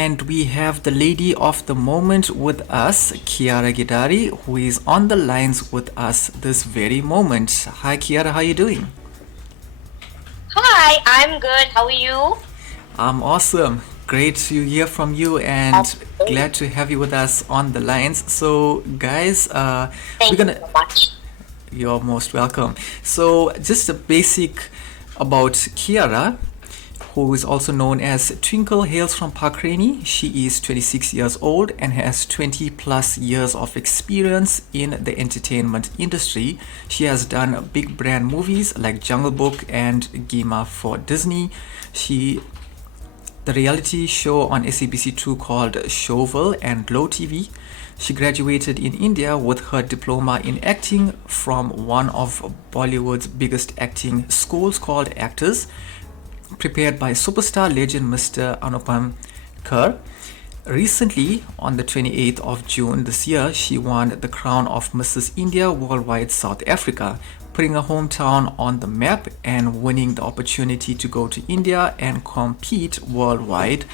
and we have the lady of the moment with us, Kiarah Ghirdari, who is on the lines with us this very moment. Hi, Kiarah, how are you doing? Hi, I'm good. How are you? I'm awesome. Great to hear from you and glad to have you with us on the lines. So, guys, we're Thank you gonna. so much. You're most welcome. So, just a basic about Kiarah, who is also known as Twinkle, hails from Park Rainy. She is 26 years old and has 20 plus years of experience in the entertainment industry. She has done big brand movies like Jungle Book and Gima for Disney. The reality show on SABC2 called Showville and Glow TV. She graduated in India with her diploma in acting from one of Bollywood's biggest acting schools called Actors, prepared by superstar legend Mr. Anupam Kher. Recently, on the 28th of June this year, she won the crown of Mrs. India Worldwide South Africa, putting her hometown on the map and winning the opportunity to go to India and compete worldwide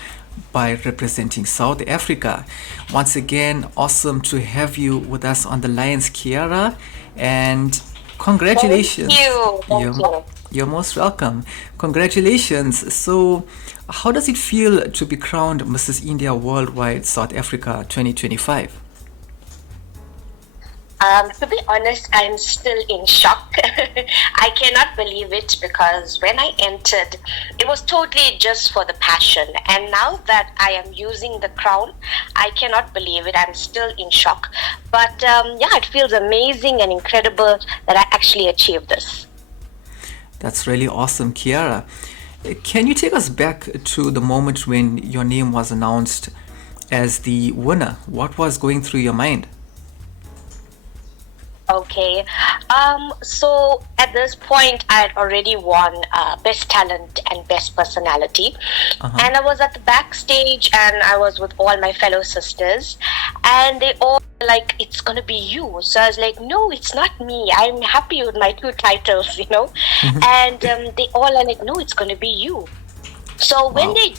by representing South Africa. Once again, awesome to have you with us on the Lions, Kiarah, and congratulations. Thank you. Thank You're, you. you're most welcome. Congratulations. So, how does it feel to be crowned Mrs. India Worldwide South Africa 2025? To be honest, I'm still in shock. I cannot believe it because when I entered, it was totally just for the passion. And now that I am using the crown, I cannot believe it. I'm still in shock. But yeah, it feels amazing and incredible that I actually achieved this. That's really awesome, Kiarah. Can you take us back to the moment when your name was announced as the winner? What was going through your mind? Okay. So at this point, I had already won Best Talent and Best Personality. And I was at the backstage and I was with all my fellow sisters. And they all were like, it's going to be you. So I was like, no, it's not me. I'm happy with my two titles, you know. And they all are like, no, it's going to be you. So when they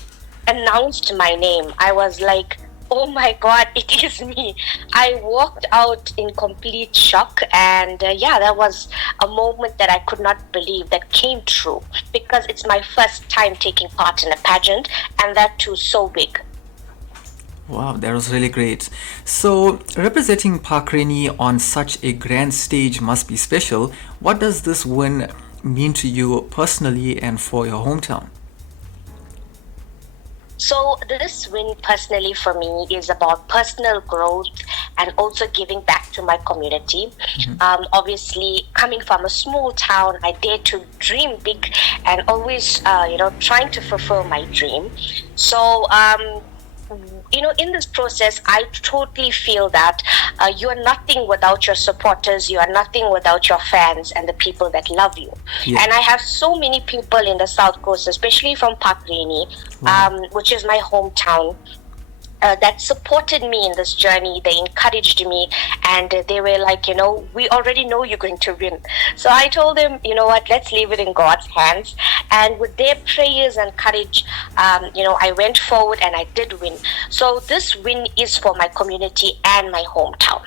announced my name, I was like, oh my God, it is me. I walked out in complete shock, and yeah, that was a moment that I could not believe that came true because it's my first time taking part in a pageant, and that too so big. Wow, that was really great. So, representing Park Rainy on such a grand stage must be special. What does this win mean to you personally and for your hometown? So this win personally for me is about personal growth and also giving back to my community. Obviously, coming from a small town, I dare to dream big and always, trying to fulfill my dream. So, in this process, I totally feel that you are nothing without your supporters, you are nothing without your fans and the people that love you. Yeah. And I have so many people in the South Coast, especially from Park Rainy, which is my hometown, that supported me in this journey. They encouraged me and they were like, we already know you're going to win. So I told them, you know what, let's leave it in God's hands. And with their prayers and courage, I went forward and I did win. So this win is for my community and my hometown.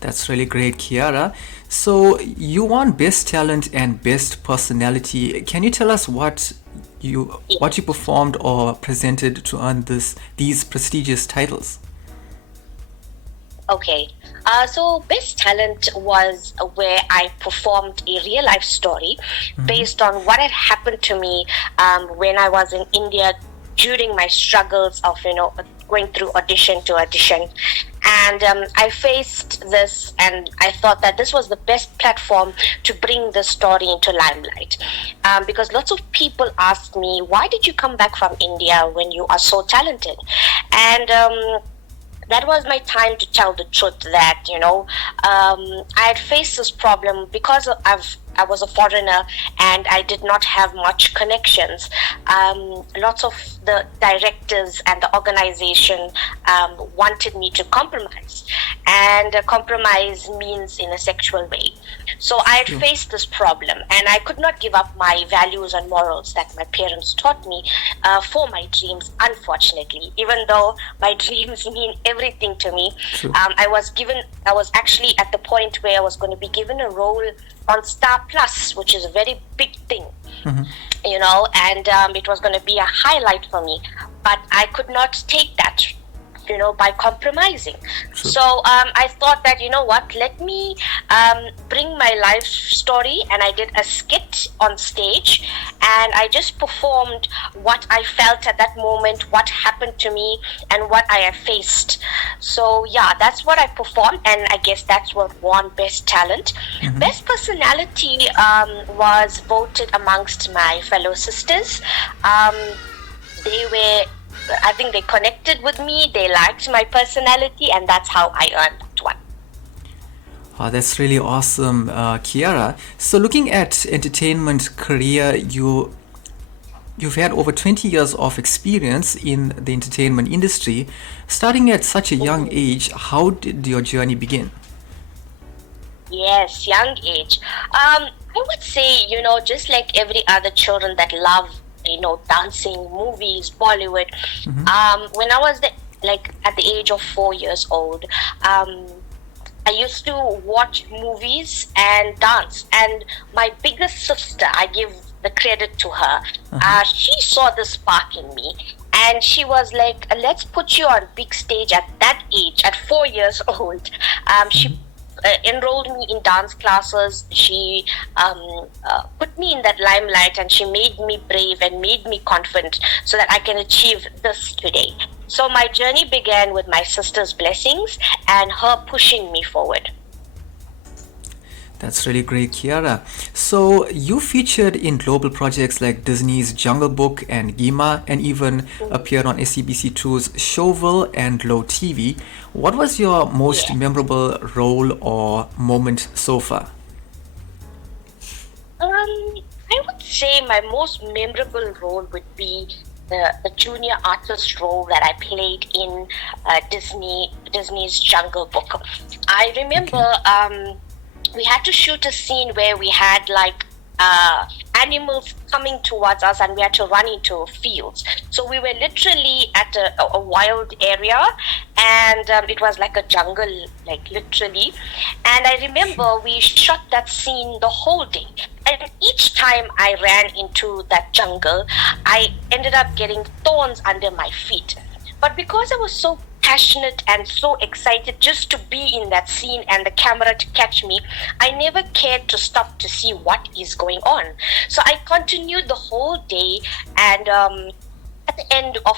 That's really great, Kiarah. So, you won Best Talent and Best Personality. Can you tell us what you performed or presented to earn these prestigious titles? Okay, so Best Talent was where I performed a real life story based on what had happened to me when I was in India during my struggles of, going through audition to audition. And I faced this and I thought that this was the best platform to bring the story into limelight. Because lots of people asked me, why did you come back from India when you are so talented? And that was my time to tell the truth that, I had faced this problem because I was a foreigner and I did not have much connections. Lots of the directors and the organization wanted me to compromise, and compromise means in a sexual way. So I had faced this problem, and I could not give up my values and morals that my parents taught me for my dreams, unfortunately. Even though my dreams mean everything to me, I was actually at the point where I was going to be given a role on Star Plus, which is a very big thing, you know, and it was going to be a highlight for me. But I could not take that, you know, by compromising. So I thought that, you know what, let me bring my life story, and I did a skit on stage, and I just performed what I felt at that moment, what happened to me, and what I have faced. So yeah, that's what I performed, and I guess that's what won Best Talent. Best Personality was voted amongst my fellow sisters. I think they connected with me, they liked my personality, and that's how I earned that one. Oh, that's really awesome, Kiarah. So looking at entertainment career, you've had over 20 years of experience in the entertainment industry. Starting at such a young age, how did your journey begin? Yes, young age. I would say, you know, just like every other children that love, you know, dancing, movies, Bollywood. When I was at the age of 4 years old, I used to watch movies and dance. And my biggest sister, I give the credit to her, she saw the spark in me. And she was like, let's put you on big stage at that age, at 4 years old. She enrolled me in dance classes. She put me in that limelight, and she made me brave and made me confident so that I can achieve this today. So my journey began with my sister's blessings and her pushing me forward. That's really great, Kiarah. So you featured in global projects like Disney's Jungle Book and Gima, and even appeared on SCBC2's Showville and Glow TV. What was your most memorable role or moment so far? I would say my most memorable role would be the junior artist role that I played in Disney's Jungle Book. I remember we had to shoot a scene where we had like animals coming towards us, and we had to run into fields. So we were literally at a wild area, and it was like a jungle, like literally. And I remember we shot that scene the whole day. And each time I ran into that jungle, I ended up getting thorns under my feet. But because I was so passionate and so excited just to be in that scene and the camera to catch me, I never cared to stop to see what is going on. So I continued the whole day, and at the end of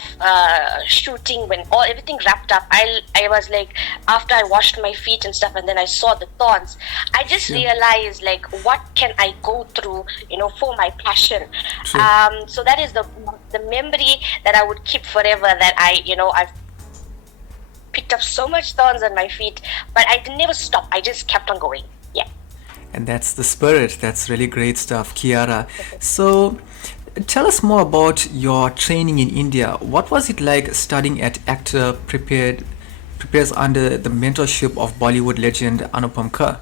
shooting, when everything wrapped up, I was like, after I washed my feet and stuff, and then I saw the thorns, I just realized, like, what can I go through, you know, for my passion. So that is the memory that I would keep forever, that I've picked up so much thorns on my feet, but I never stopped. I just kept on going. Yeah. And that's the spirit. That's really great stuff, Kiarah. So tell us more about your training in India. What was it like studying at Actor prepares under the mentorship of Bollywood legend Anupam Kher?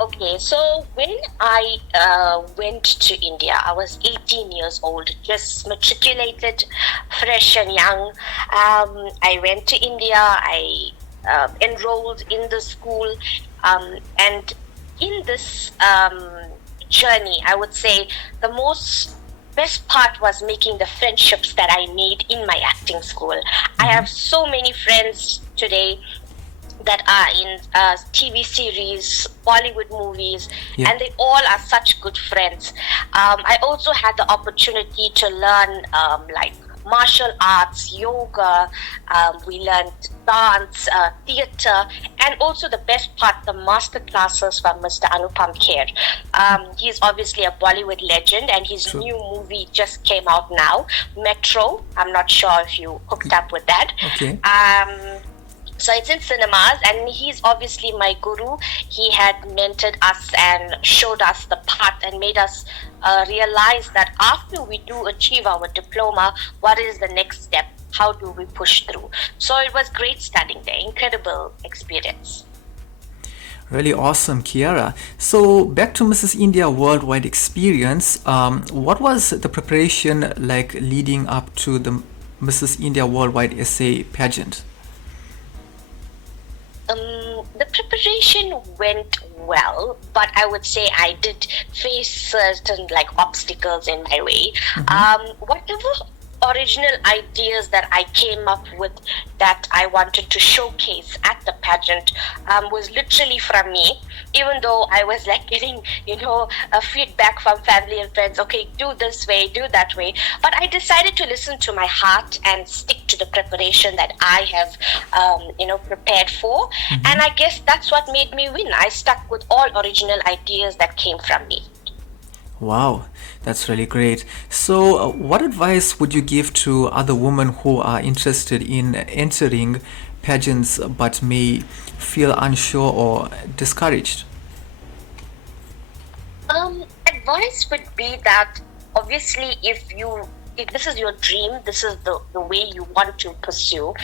Okay, so when I went to India, I was 18 years old, just matriculated, fresh and young. I went to India, I enrolled in the school, and in this journey, I would say the best part was making the friendships that I made in my acting school. I have so many friends today that are in TV series, Bollywood movies, and they all are such good friends. I also had the opportunity to learn like martial arts, yoga, we learned dance, theatre, and also the best part, the master classes from Mr. Anupam Kher. He's obviously a Bollywood legend, and his new movie just came out now, Metro. I'm not sure if you hooked up with that. Okay. So it's in cinemas, and he's obviously my guru. He had mentored us and showed us the path and made us realize that after we do achieve our diploma, what is the next step? How do we push through? So it was great studying there, incredible experience. Really awesome, Kiarah. So back to Mrs. India Worldwide experience. What was the preparation like leading up to the Mrs. India Worldwide SA pageant? The preparation went well, but I would say I did face certain like obstacles in my way. Whatever original ideas that I came up with that I wanted to showcase at the pageant was literally from me, even though I was like getting, a feedback from family and friends, okay, do this way, do that way. But I decided to listen to my heart and stick to the preparation that I have, prepared for. And I guess that's what made me win. I stuck with all original ideas that came from me. Wow, that's really great. So, what advice would you give to other women who are interested in entering pageants but may feel unsure or discouraged? Advice would be that obviously if this is your dream, this is the way you want to pursue,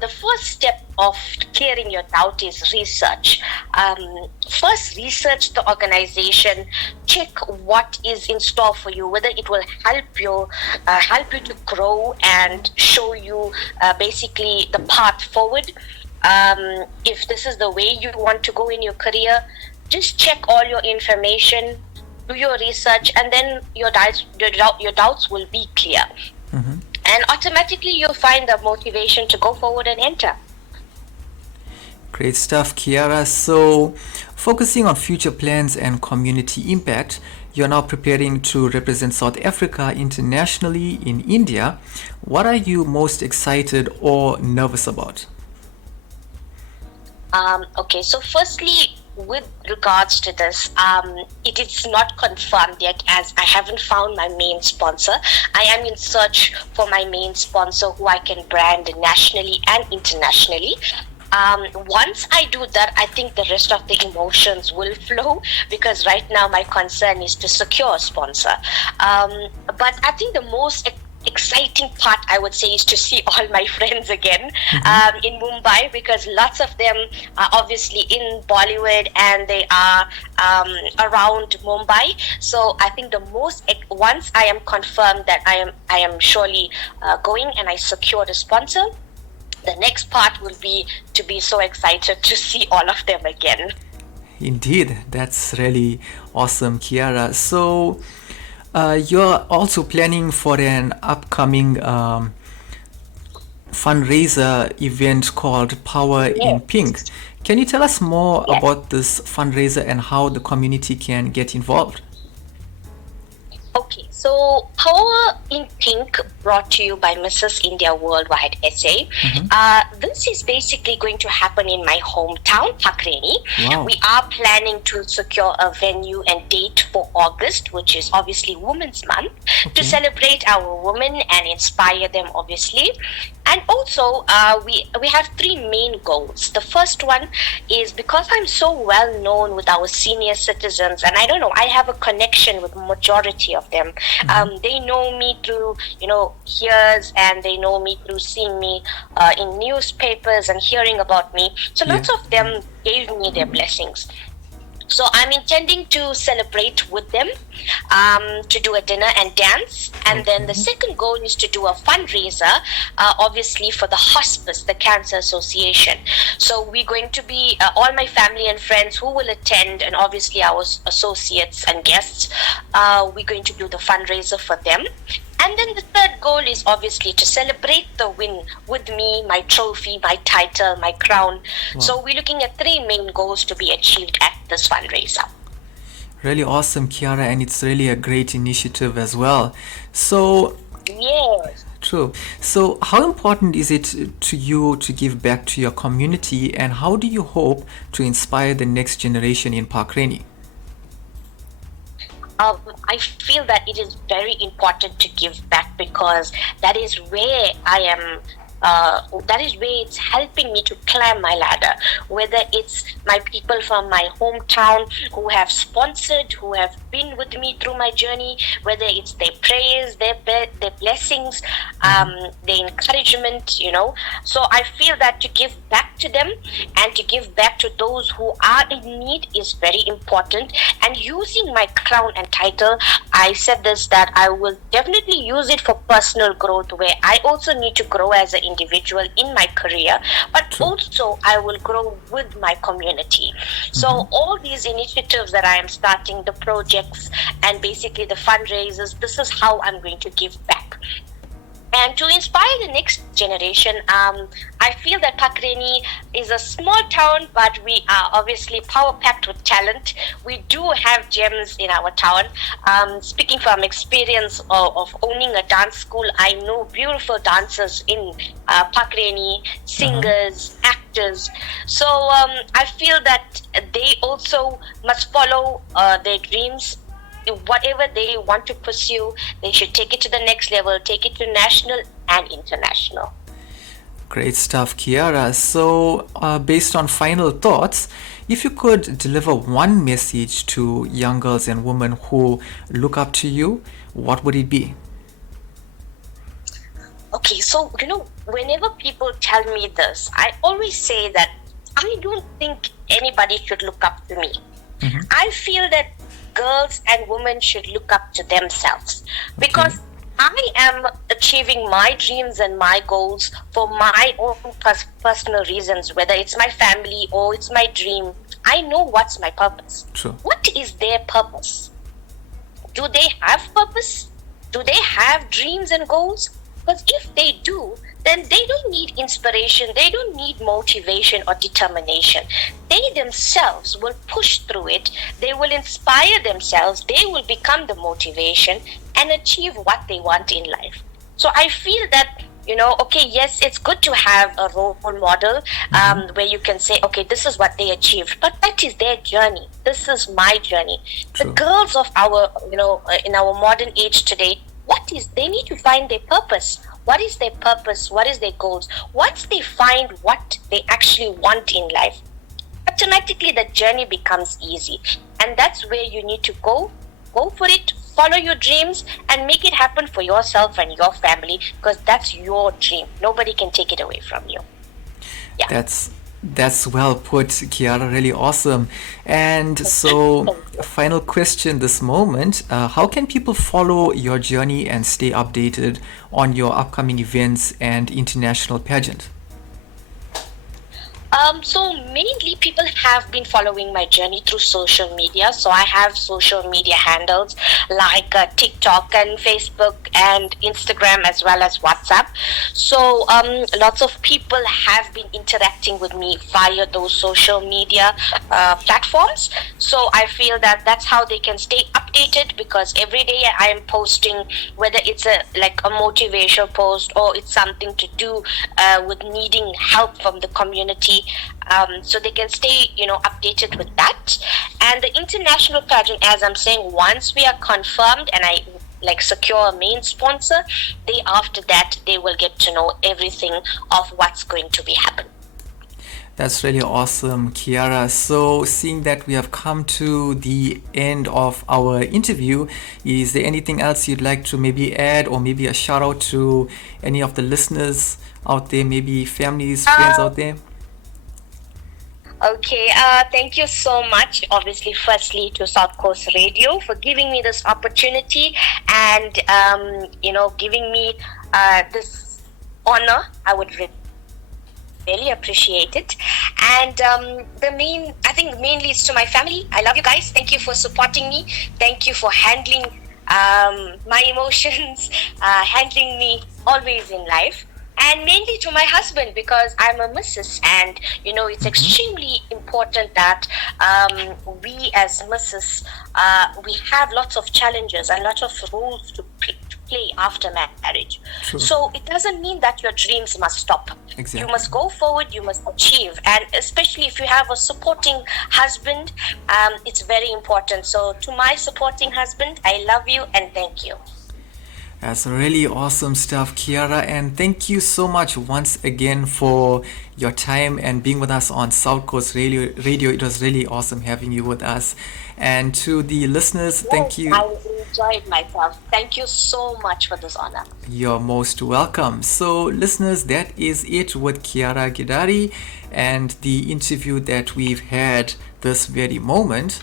the first step of clearing your doubt is research. First, research the organization, check what is in store for you, whether it will help you to grow and show you basically the path forward. If this is the way you want to go in your career, just check all your information, do your research, and then your doubts will be clear. And automatically you'll find the motivation to go forward and enter. Great stuff, Kiarah. So, focusing on future plans and community impact, you're now preparing to represent South Africa internationally in India. What are you most excited or nervous about? Okay, so firstly, with regards to this, it is not confirmed yet as I haven't found my main sponsor. I am in search for my main sponsor who I can brand nationally and internationally. Once I do that, I think the rest of the emotions will flow, because right now my concern is to secure a sponsor. But I think the most exciting part, I would say, is to see all my friends again in Mumbai, because lots of them are obviously in Bollywood and they are around Mumbai. So I think once I am confirmed that I am surely going and I secured a sponsor, the next part will be to be so excited to see all of them again. Indeed, that's really awesome, Kiarah. So, you're also planning for an upcoming fundraiser event called Power in Pink. Can you tell us more about this fundraiser and how the community can get involved? Okay, so Power in Pink, brought to you by Mrs. India Worldwide SA. This is basically going to happen in my hometown, Pakreni. Wow. We are planning to secure a venue and date for August, which is obviously Women's Month, to celebrate our women and inspire them, obviously. And also, we have three main goals. The first one is, because I'm so well known with our senior citizens, and I don't know, I have a connection with majority of them. They know me through, hears, and they know me through seeing me in newspapers and hearing about me. So lots of them gave me their blessings. So I'm intending to celebrate with them, to do a dinner and dance. And then the second goal is to do a fundraiser, obviously for the hospice, the Cancer Association. So we're going to be, all my family and friends who will attend, and obviously our associates and guests, we're going to do the fundraiser for them. And then the third goal is obviously to celebrate the win with me, my trophy, my title, my crown. Wow. So we're looking at three main goals to be achieved at this fundraiser. Really awesome, Kiarah, and it's really a great initiative as well. So, yes. True. So, how important is it to you to give back to your community, and how do you hope to inspire the next generation in Pakreni? I feel that it is very important to give back, because that is where I am that is where it's helping me to climb my ladder. Whether it's my people from my hometown who have sponsored, who have been with me through my journey, whether it's their prayers, their blessings, their encouragement, So I feel that to give back to them and to give back to those who are in need is very important. And using my crown and title, I said this, that I will definitely use it for personal growth, where I also need to grow as an individual in my career, but also I will grow with my community. So all these initiatives that I am starting, the projects and basically the fundraisers, this is how I'm going to give back. And to inspire the next generation, I feel that Pakreni is a small town, but we are obviously power-packed with talent. We do have gems in our town. Speaking from experience of owning a dance school, I know beautiful dancers in Pakreni, singers, actors. So I feel that they also must follow their dreams. Whatever they want to pursue, they should take it to the next level, take it to national and international. Great stuff, Kiarah. So, based on final thoughts, if you could deliver one message to young girls and women who look up to you, what would it be? Okay, so, whenever people tell me this, I always say that I don't think anybody should look up to me. I feel that girls and women should look up to themselves, because I am achieving my dreams and my goals for my own personal reasons, whether it's my family or it's my dream. I know what's my purpose. True. What is their purpose? Do they have purpose? Do they have dreams and goals? Because if they do, then they don't need inspiration, they don't need motivation or determination. They themselves will push through it, they will inspire themselves, they will become the motivation and achieve what they want in life. So I feel that, okay, yes, it's good to have a role model where you can say, okay, this is what they achieved, but that is their journey. This is my journey. True. The girls of our, in our modern age today, they need to find their purpose. What is their purpose? What is their goals? Once they find what they actually want in life, automatically the journey becomes easy. And that's where you need to go for it, follow your dreams and make it happen for yourself and your family, because that's your dream. Nobody can take it away from you. Yeah. That's well put, Kiarah. Really awesome. And so, final question this moment. How can people follow your journey and stay updated on your upcoming events and international pageant? So mainly people have been following my journey through social media. So I have social media handles like TikTok and Facebook and Instagram as well as WhatsApp. So lots of people have been interacting with me via those social media platforms. So I feel that that's how they can stay updated, because every day I am posting, whether it's a motivational post or it's something to do with needing help from the community. So they can stay, updated with that. And the international pageant, as I'm saying, once we are confirmed and I secure a main sponsor, after that they will get to know everything of what's going to be happening. That's really awesome, Kiarah. So, seeing that we have come to the end of our interview, is there anything else you'd like to maybe add, or maybe a shout out to any of the listeners out there, maybe families, friends out there? Okay, thank you so much, obviously, firstly to South Coast Radio for giving me this opportunity and, giving me this honor. I would really appreciate it. And mainly it's to my family. I love you guys. Thank you for supporting me. Thank you for handling my emotions, handling me always in life. And mainly to my husband, because I'm a Mrs. and, it's extremely important that we as Mrs. We have lots of challenges and lots of roles to play after marriage. True. So it doesn't mean that your dreams must stop. Exactly. You must go forward, you must achieve. And especially if you have a supporting husband, it's very important. So to my supporting husband, I love you and thank you. That's really awesome stuff, Kiarah, and thank you so much once again for your time and being with us on South Coast Radio. It was really awesome having you with us. And to the listeners, thank you. I enjoyed myself. Thank you so much for this honor. You're most welcome. So, listeners, that is it with Kiarah Ghirdari and the interview that we've had this very moment.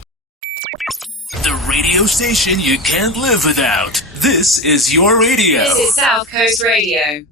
The radio station you can't live without. This is your radio. This is South Coast Radio.